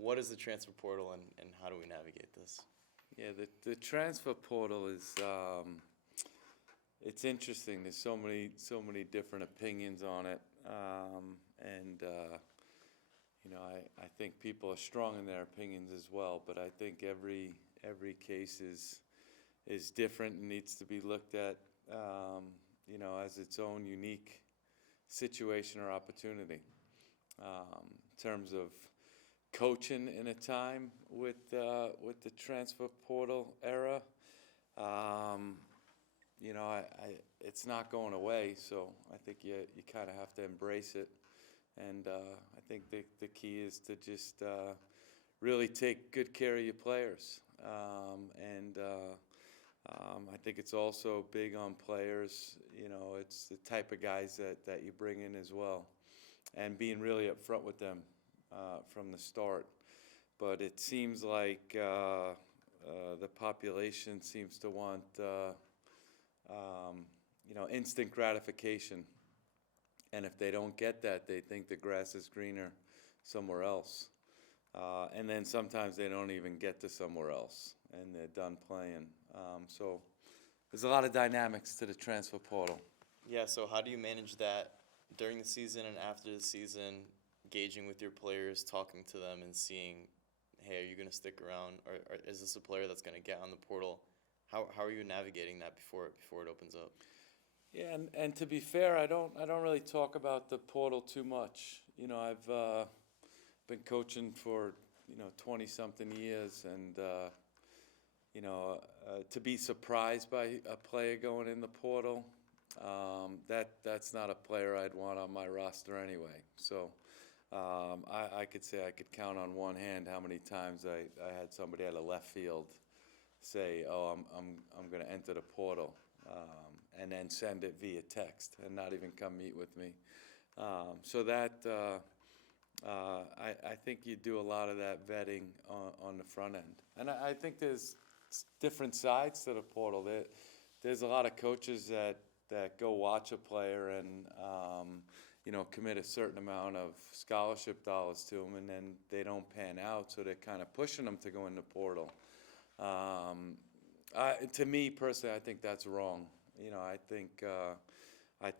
what is the transfer portal and how do we navigate this? Yeah, the transfer portal is it's interesting. There's so many different opinions on it, and I think people are strong in their opinions as well. But I think every case is different and needs to be looked at, as its own unique situation or opportunity. In terms of coaching in a time with the transfer portal era, it's not going away. So I think you kind of have to embrace it, and I think the key is to just really take good care of your players, and I think it's also big on players. It's the type of guys that you bring in as well, and being really upfront with them from the start. But it seems like the population seems to want instant gratification, and if they don't get that, they think the grass is greener somewhere else, and then sometimes they don't even get to somewhere else, and they're done playing. So there's a lot of dynamics to the transfer portal. Yeah, so how do you manage that during the season and after the season, gauging with your players, talking to them and seeing, hey, are you going to stick around, or is this a player that's going to get on the portal? How are you navigating that before it opens up? Yeah, and to be fair, I don't really talk about the portal too much. I've been coaching for 20-something years, and to be surprised by a player going in the portal, that's not a player I'd want on my roster anyway. So I could say I could count on one hand how many times I had somebody out of left field say, "Oh, I'm going to enter the portal," and then send it via text and not even come meet with me. So that I think you do a lot of that vetting on the front end, and I think there's different sides to the portal. There's a lot of coaches that go watch a player and commit a certain amount of scholarship dollars to them, and then they don't pan out, so they're kind of pushing them to go in the portal. To me personally, I think that's wrong. I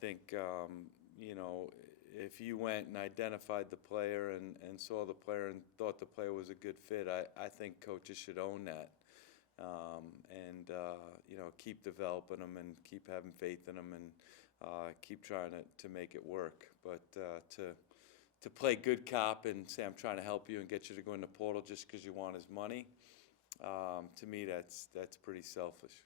think if you went and identified the player and saw the player and thought the player was a good fit, I think coaches should own that, and keep developing them and keep having faith in them and keep trying to make it work. But to play good cop and say I'm trying to help you and get you to go in the portal just because you want his money, to me that's pretty selfish.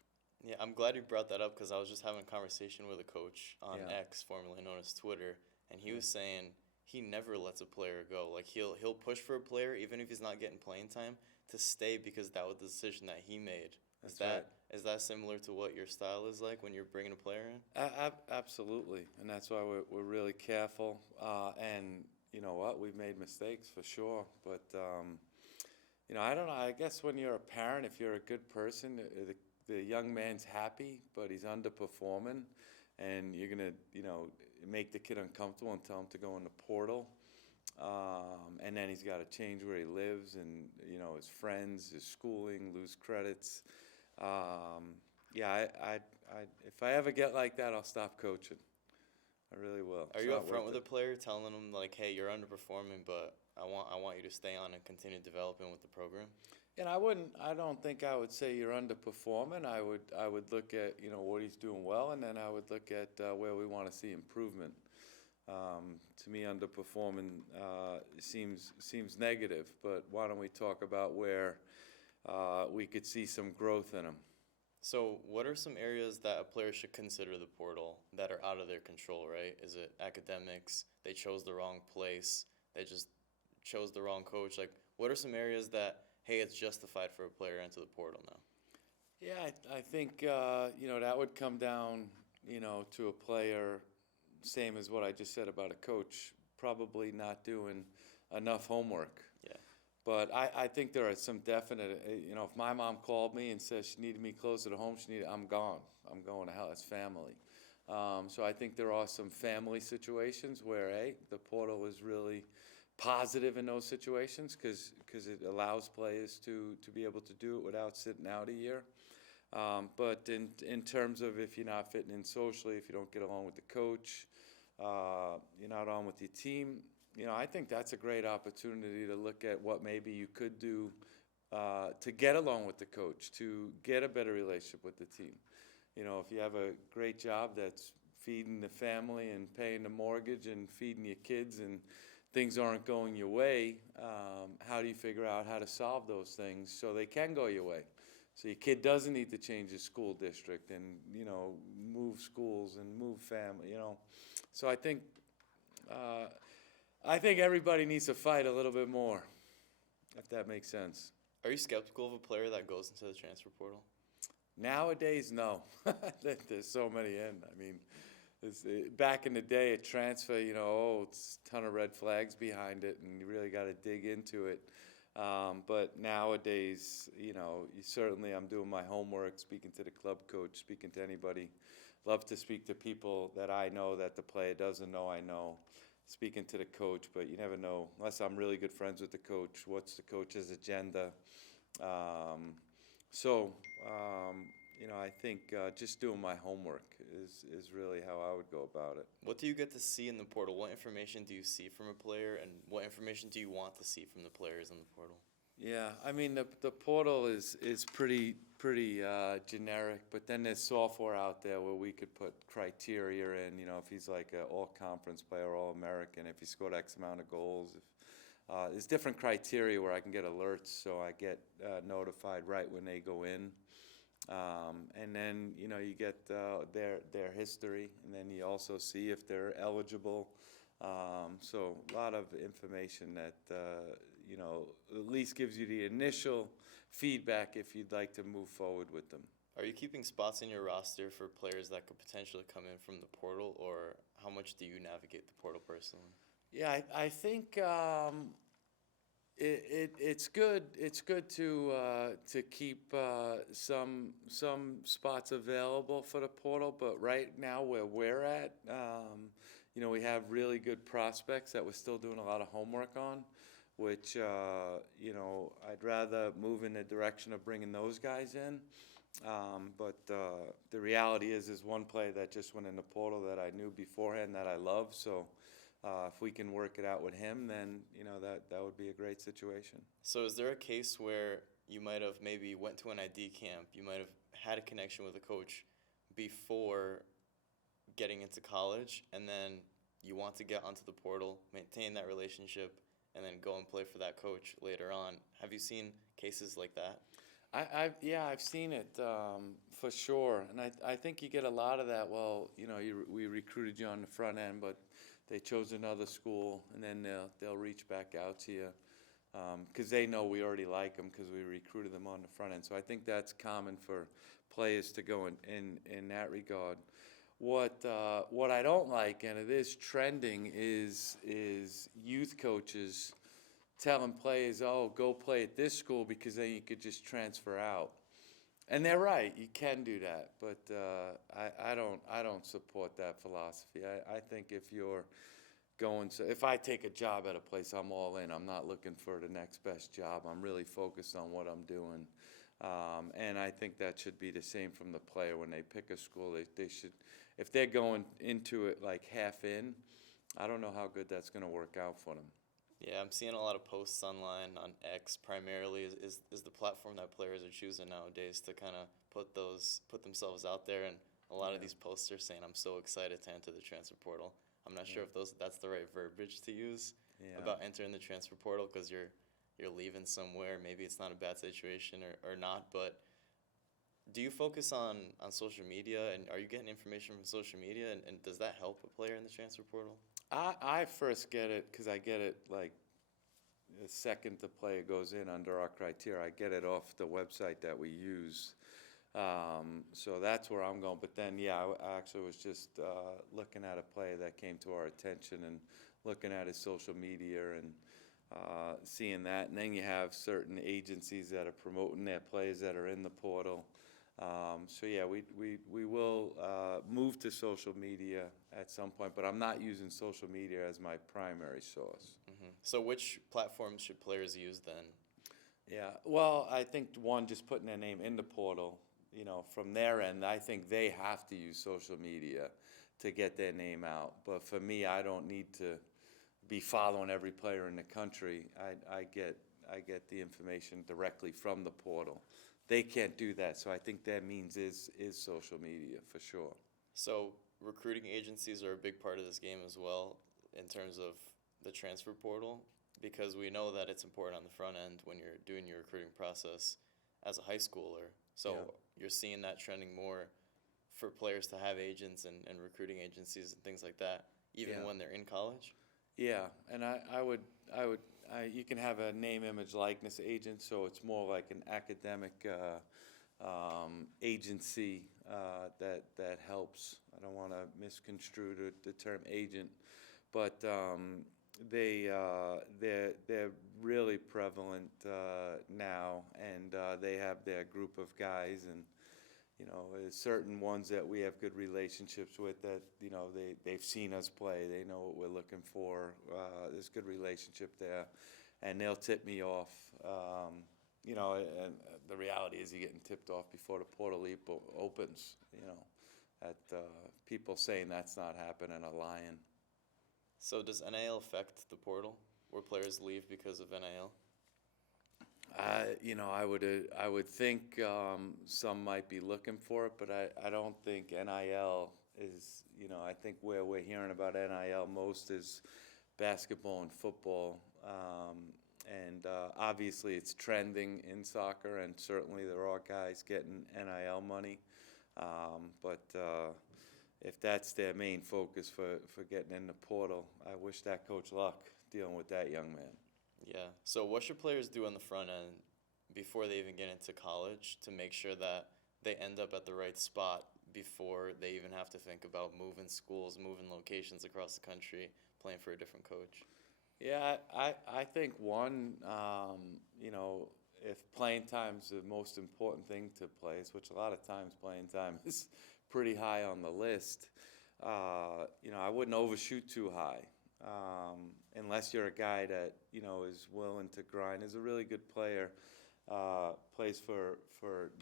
Yeah, I'm glad you brought that up because I was just having a conversation with a coach on Yeah. X, formerly known as Twitter, and he was saying he never lets a player go. Like he'll push for a player even if he's not getting playing time to stay because that was the decision that he made. That's right. Is that similar to what your style is like when you're bringing a player in? Absolutely, and that's why we're really careful. And you know what, we've made mistakes for sure, but I don't know. I guess when you're a parent, if you're a good person, the young man's happy, but he's underperforming, and you're gonna make the kid uncomfortable and tell him to go in the portal, and then he's got to change where he lives and his friends, his schooling, lose credits. Yeah, if I ever get like that, I'll stop coaching. I really will. Are It's you not upfront worth with a it. player, telling them like, hey, you're underperforming, but I want you to stay on and continue developing with the program? And I don't think I would say you're underperforming. I would look at what he's doing well, and then I would look at where we want to see improvement. To me, underperforming seems negative, but why don't we talk about where we could see some growth in him? So, what are some areas that a player should consider the portal that are out of their control, right? Is it academics? They chose the wrong place. They just chose the wrong coach. Like, what are some areas that, hey, it's justified for a player into the portal now? Yeah, I think that would come down to a player, same as what I just said about a coach, probably not doing enough homework. Yeah. But I think there are some definite, if my mom called me and said she needed me closer to home, I'm gone. I'm going to hell. It's family. So I think there are some family situations where, hey, the portal is really positive in those situations because it allows players to be able to do it without sitting out a year. But in terms of if you're not fitting in socially, if you don't get along with the coach, you're not on with your team, I think that's a great opportunity to look at what maybe you could do to get along with the coach, to get a better relationship with the team. If you have a great job that's feeding the family and paying the mortgage and feeding your kids and things aren't going your way, how do you figure out how to solve those things so they can go your way? So your kid doesn't need to change his school district and, move schools and move family, So I think everybody needs to fight a little bit more, if that makes sense. Are you skeptical of a player that goes into the transfer portal? Nowadays, no. There's so many in. I mean, back in the day, a transfer, it's a ton of red flags behind it, and you really got to dig into it. But nowadays, I'm doing my homework, speaking to the club coach, speaking to anybody. Love to speak to people that I know that the player doesn't know I know. Speaking to the coach, but you never know, unless I'm really good friends with the coach, what's the coach's agenda. I think just doing my homework is really how I would go about it. What do you get to see in the portal? What information do you see from a player, and what information do you want to see from the players in the portal? Yeah, I mean the portal is pretty generic, but then there's software out there where we could put criteria in. If he's like an all-conference player, all-American, if he scored X amount of goals. There's different criteria where I can get alerts, so I get notified right when they go in. And then you get their history, and then you also see if they're eligible. So a lot of information that at least gives you the initial feedback if you'd like to move forward with them. Are you keeping spots in your roster for players that could potentially come in from the portal, or how much do you navigate the portal personally? Yeah, I think it's good. It's good to keep some spots available for the portal. But right now, where we're at, we have really good prospects that we're still doing a lot of homework on, which I'd rather move in the direction of bringing those guys in. But the reality is one player that just went in the portal that I knew beforehand that I love. So. If we can work it out with him, then that would be a great situation. So is there a case where you might have maybe went to an ID camp, you might have had a connection with a coach before getting into college, and then you want to get onto the portal, maintain that relationship, and then go and play for that coach later on? Have you seen cases like that? I've seen it for sure, and I think you get a lot of that. Well, we recruited you on the front end, but they chose another school, and then they'll reach back out to you because they know we already like them because we recruited them on the front end. So I think that's common for players to go in that regard. What I don't like, and it is trending, is youth coaches telling players, "Oh, go play at this school because then you could just transfer out." And they're right, you can do that, but I don't support that philosophy. I think if you're if I take a job at a place, I'm all in. I'm not looking for the next best job. I'm really focused on what I'm doing. And I think that should be the same from the player when they pick a school. They should, if they're going into it like half in, I don't know how good that's going to work out for them. Yeah, I'm seeing a lot of posts online on X primarily is the platform that players are choosing nowadays to kind of put themselves out there, and a lot of these posts are saying, "I'm so excited to enter the transfer portal." I'm not sure if that's the right verbiage to use about entering the transfer portal, because you're leaving somewhere. Maybe it's not a bad situation or not, but do you focus on social media, and are you getting information from social media, and does that help a player in the transfer portal? I first get it because I get it like the second the player goes in under our criteria. I get it off the website that we use. So that's where I'm going. But then, I actually was just looking at a player that came to our attention and looking at his social media and seeing that. And then you have certain agencies that are promoting their players that are in the portal. We will move to social media at some point, but I'm not using social media as my primary source. So which platforms should players use then? Yeah, well, I think one, just putting their name in the portal, from their end, I think they have to use social media to get their name out. But for me, I don't need to be following every player in the country. I get the information directly from the portal. They can't do that, so I think their means is social media for sure. So recruiting agencies are a big part of this game as well in terms of the transfer portal, because we know that it's important on the front end when you're doing your recruiting process as a high schooler. So Yeah. you're seeing that trending more for players to have agents and recruiting agencies and things like that, even Yeah. when they're in college. Yeah, and you can have a name, image, likeness agent, so it's more like an academic agency that helps. I don't want to misconstrue the term agent, but they're really prevalent now, and they have their group of guys, and there's certain ones that we have good relationships with that they've seen us play, they know what we're looking for. There's good relationship there, and they'll tip me off. And the reality is you're getting tipped off before the portal opens. At people saying that's not happening are lying. So does NIL affect the portal where players leave because of NIL? I would think some might be looking for it, but I don't think NIL is, I think where we're hearing about NIL most is basketball and football. And obviously it's trending in soccer, and certainly there are guys getting NIL money. But if that's their main focus for getting in the portal, I wish that coach luck dealing with that young man. Yeah. So what should players do on the front end before they even get into college to make sure that they end up at the right spot before they even have to think about moving schools, moving locations across the country, playing for a different coach? Yeah, I think one, if playing time's the most important thing to players, which a lot of times playing time is pretty high on the list, I wouldn't overshoot too high. Unless you're a guy that is willing to grind, is a really good player, plays for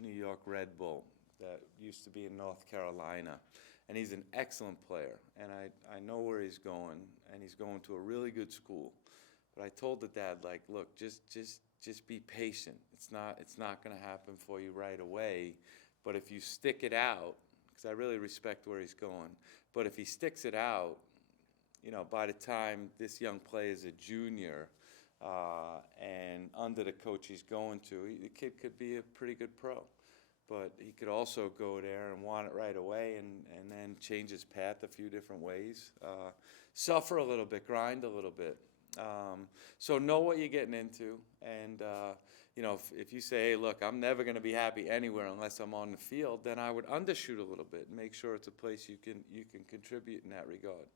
New York Red Bull that used to be in North Carolina, and he's an excellent player, and I know where he's going, and he's going to a really good school. But I told the dad, like, look, just be patient. It's not going to happen for you right away, but if you stick it out, because I really respect where he's going, but if he sticks it out, by the time this young player is a junior and under the coach he's going to, the kid could be a pretty good pro. But he could also go there and want it right away and then change his path a few different ways. Suffer a little bit, grind a little bit. So know what you're getting into. And, if you say, hey, look, I'm never going to be happy anywhere unless I'm on the field, then I would undershoot a little bit and make sure it's a place you can contribute in that regard.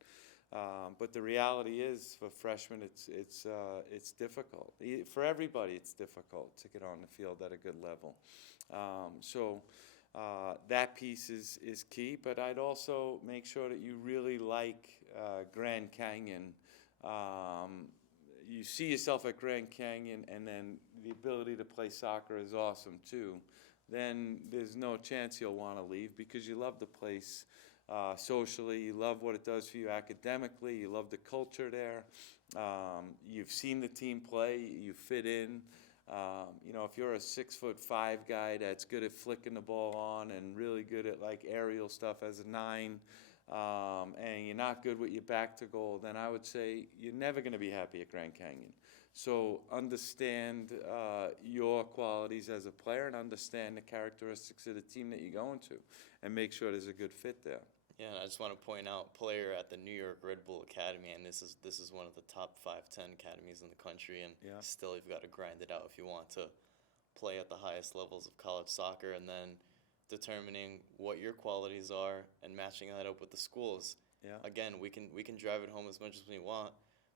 But the reality is, for freshmen, it's difficult. For everybody, it's difficult to get on the field at a good level. So that piece is key. But I'd also make sure that you really like Grand Canyon. You see yourself at Grand Canyon, and then the ability to play soccer is awesome too. Then there's no chance you'll want to leave because you love the place. Socially, you love what it does for you academically, you love the culture there, you've seen the team play, you fit in. If you're a 6'5" guy that's good at flicking the ball on and really good at like aerial stuff as a 9, and you're not good with your back to goal, then I would say you're never going to be happy at Grand Canyon. So understand your qualities as a player and understand the characteristics of the team that you're going to, and make sure there's a good fit there. Yeah, and I just want to point out, player at the New York Red Bull Academy, and this is one of the top 5-10 academies in the country, and Yeah. still you've got to grind it out if you want to play at the highest levels of college soccer, and then determining what your qualities are and matching that up with the schools. Yeah. Again, we can drive it home as much as we want,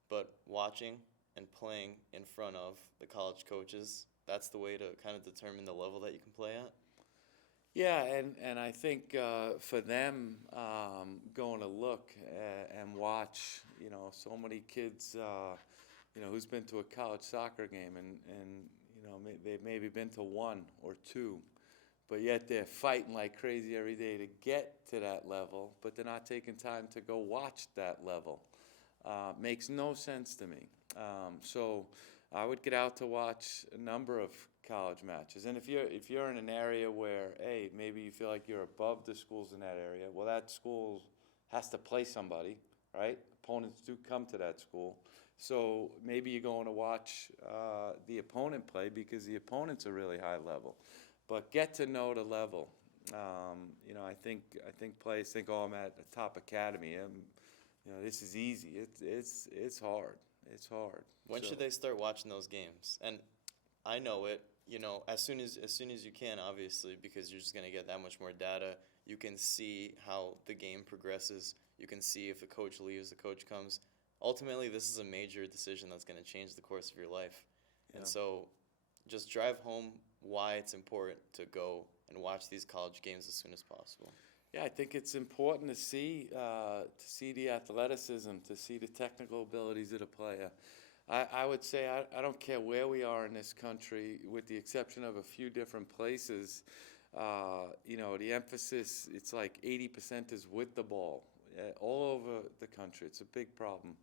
but watching and playing in front of the college coaches, that's the way to kind of determine the level that you can play at. Yeah, and I think for them going to look and watch, so many kids, who's been to a college soccer game and they've maybe been to one or two, but yet they're fighting like crazy every day to get to that level, but they're not taking time to go watch that level. Makes no sense to me. So I would get out to watch a number of college matches. And if you're in an area where, hey, maybe you feel like you're above the schools in that area, well, that school has to play somebody, right? Opponents do come to that school. So maybe you're going to watch the opponent play because the opponent's a really high level. But get to know the level. I think players think, oh, I'm at a top academy. This is easy. It's hard. It's hard. When So, should they start watching those games? And I know it, as soon as you can, obviously, because you're just gonna get that much more data. You can see how the game progresses. You can see if the coach leaves, the coach comes. Ultimately, this is a major decision that's gonna change the course of your life. yeah. And so, just drive home why it's important to go and watch these college games as soon as possible. Yeah, I think it's important to see the athleticism, to see the technical abilities of the player. I would say I don't care where we are in this country, with the exception of a few different places. The emphasis, it's like 80% is with the ball all over the country. It's a big problem.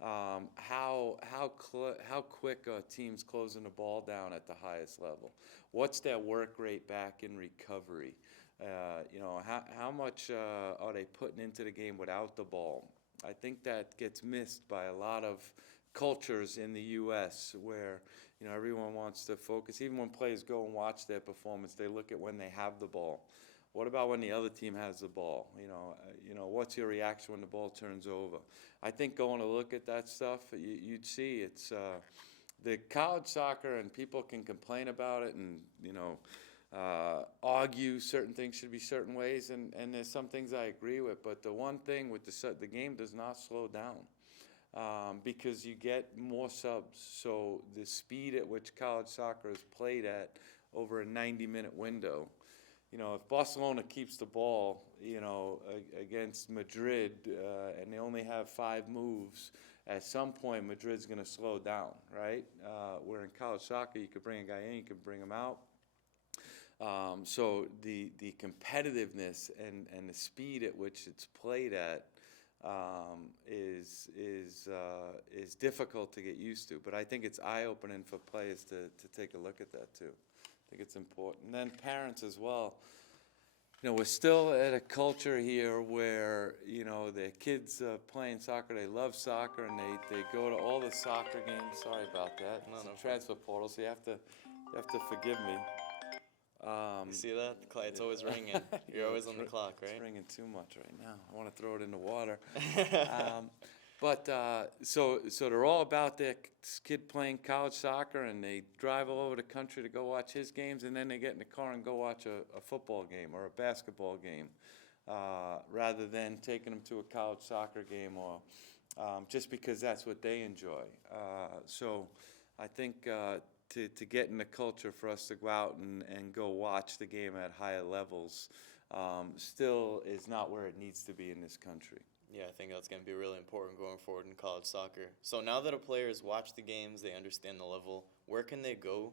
How quick are teams closing the ball down at the highest level? What's their work rate back in recovery? How much are they putting into the game without the ball? I think that gets missed by a lot of cultures in the U.S. where everyone wants to focus. Even when players go and watch their performance, they look at when they have the ball. What about when the other team has the ball? What's your reaction when the ball turns over? I think going to look at that stuff, you'd see it's the college soccer, and people can complain about it and argue certain things should be certain ways, and there's some things I agree with. But the one thing with the game does not slow down. Because you get more subs. So the speed at which college soccer is played at over a 90-minute window, if Barcelona keeps the ball, against Madrid, and they only have 5 moves, at some point Madrid's going to slow down, right? Where in college soccer, you could bring a guy in, you could bring him out. So the competitiveness and the speed at which it's played at is difficult to get used to. But I think it's eye-opening for players to take a look at that too. I think it's important. And then parents as well. We're still at a culture here where, their kids playing soccer, they love soccer, and they go to all the soccer games. Sorry about that. No, It's no a transfer portal, so you have to forgive me. You see that? It's always ringing. You're always on the clock, It's right? ringing too much right now. I want to throw it in the water. So they're all about their kid playing college soccer, and they drive all over the country to go watch his games, and then they get in the car and go watch a football game or a basketball game, rather than taking them to a college soccer game, or just because that's what they enjoy. So I think to get in the culture for us to go out and go watch the game at higher levels still is not where it needs to be in this country. Yeah, I think that's going to be really important going forward in college soccer. So now that a player has watched the games, they understand the level, where can they go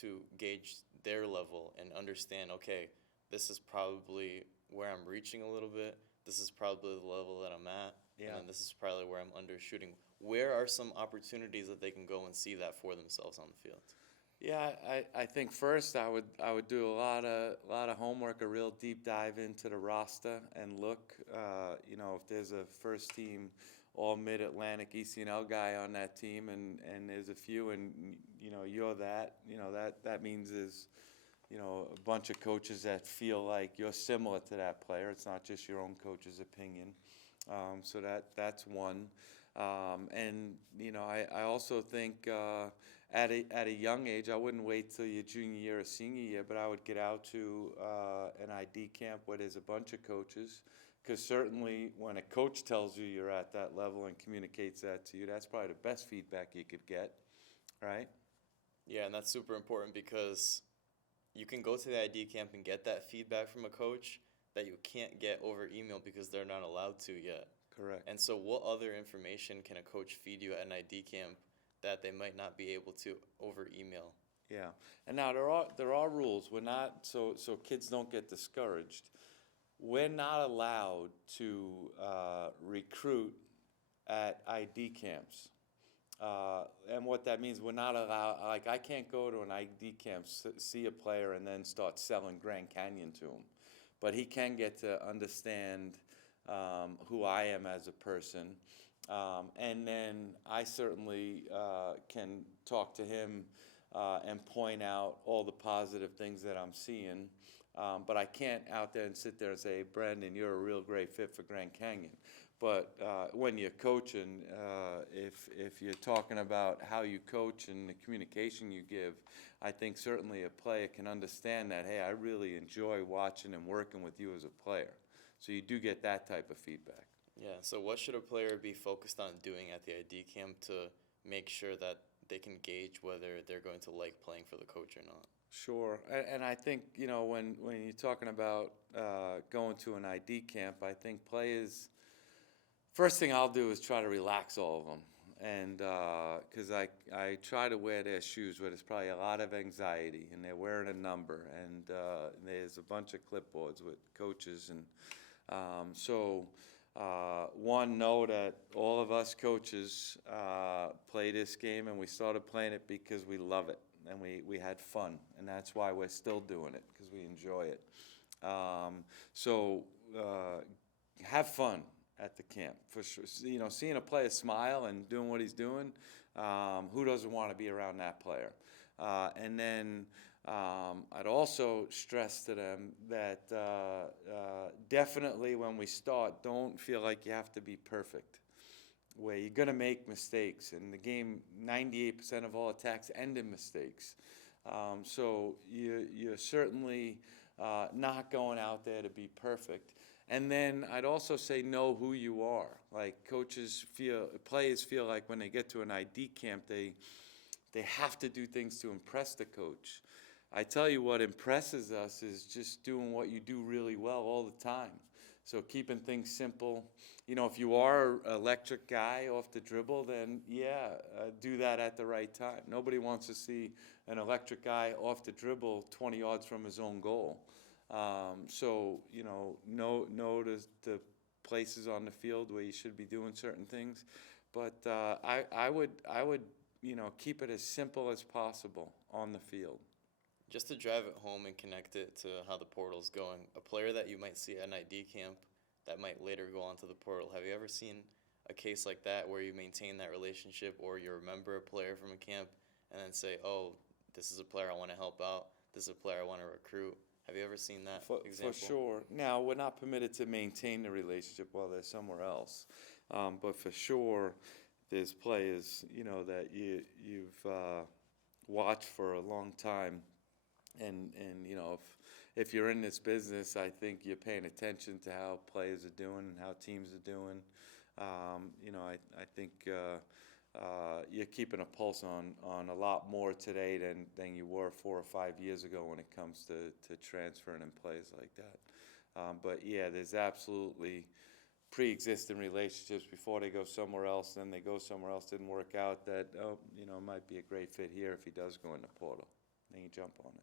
to gauge their level and understand, okay, this is probably where I'm reaching a little bit, this is probably the level that I'm at, Yeah. and then this is probably where I'm undershooting. Where are some opportunities that they can go and see that for themselves on the field? Yeah, I think first I would do a lot of homework, a real deep dive into the roster and look, if there's a first team all Mid-Atlantic ECNL guy on that team, and there's a few, and you're that means there's a bunch of coaches that feel like you're similar to that player. It's not just your own coach's opinion. So that's one. I also think at a young age, I wouldn't wait till your junior year or senior year, but I would get out to an ID camp where there's a bunch of coaches, because certainly when a coach tells you you're at that level and communicates that to you, that's probably the best feedback you could get, right? Yeah, and that's super important because you can go to the ID camp and get that feedback from a coach that you can't get over email because they're not allowed to yet. Correct. And so what other information can a coach feed you at an ID camp that they might not be able to over email? Yeah, and now there are rules. We're not so kids don't get discouraged. We're not allowed to recruit at ID camps, and what that means, we're not allowed. Like I can't go to an ID camp, see a player, and then start selling Grand Canyon to him. But he can get to understand who I am as a person, and then I certainly can talk to him. And point out all the positive things that I'm seeing. But I can't out there and sit there and say, Brandon, you're a real great fit for Grand Canyon. But when you're coaching, if you're talking about how you coach and the communication you give, I think certainly a player can understand that, hey, I really enjoy watching and working with you as a player. So you do get that type of feedback. Yeah, so what should a player be focused on doing at the ID camp to make sure that they can gauge whether they're going to like playing for the coach or not? Sure, and I think, when you're talking about going to an ID camp, I think players, first thing I'll do is try to relax all of them, and because I try to wear their shoes where there's probably a lot of anxiety, and they're wearing a number, and there's a bunch of clipboards with coaches, and one, know that all of us coaches play this game, and we started playing it because we love it, and we had fun, and that's why we're still doing it, because we enjoy it. Have fun at the camp, for sure. Seeing a player smile and doing what he's doing, who doesn't want to be around that player? And then I'd also stress to them that definitely when we start, don't feel like you have to be perfect. Where you're going to make mistakes. In the game, 98% of all attacks end in mistakes. So you're certainly not going out there to be perfect. And then I'd also say know who you are. Like players feel like when they get to an ID camp, they have to do things to impress the coach. I tell you what impresses us is just doing what you do really well all the time. So keeping things simple. If you are an electric guy off the dribble, then do that at the right time. Nobody wants to see an electric guy off the dribble 20 yards from his own goal. Know the places on the field where you should be doing certain things. But I would keep it as simple as possible on the field. Just to drive it home and connect it to how the portal's going, a player that you might see at an ID camp that might later go onto the portal, have you ever seen a case like that where you maintain that relationship, or you remember a player from a camp and then say, oh, this is a player I want to help out, this is a player I want to recruit? Have you ever seen that example? For sure. Now, we're not permitted to maintain the relationship while they're somewhere else. But for sure, there's players, that you've watched for a long time. And if you're in this business, I think you're paying attention to how players are doing and how teams are doing. I think you're keeping a pulse on a lot more today than you were 4 or 5 years ago when it comes to transferring and plays like that. But yeah, there's absolutely pre-existing relationships before they go somewhere else, then they go somewhere else, didn't work out, that might be a great fit here if he does go in the portal. Then you jump on it.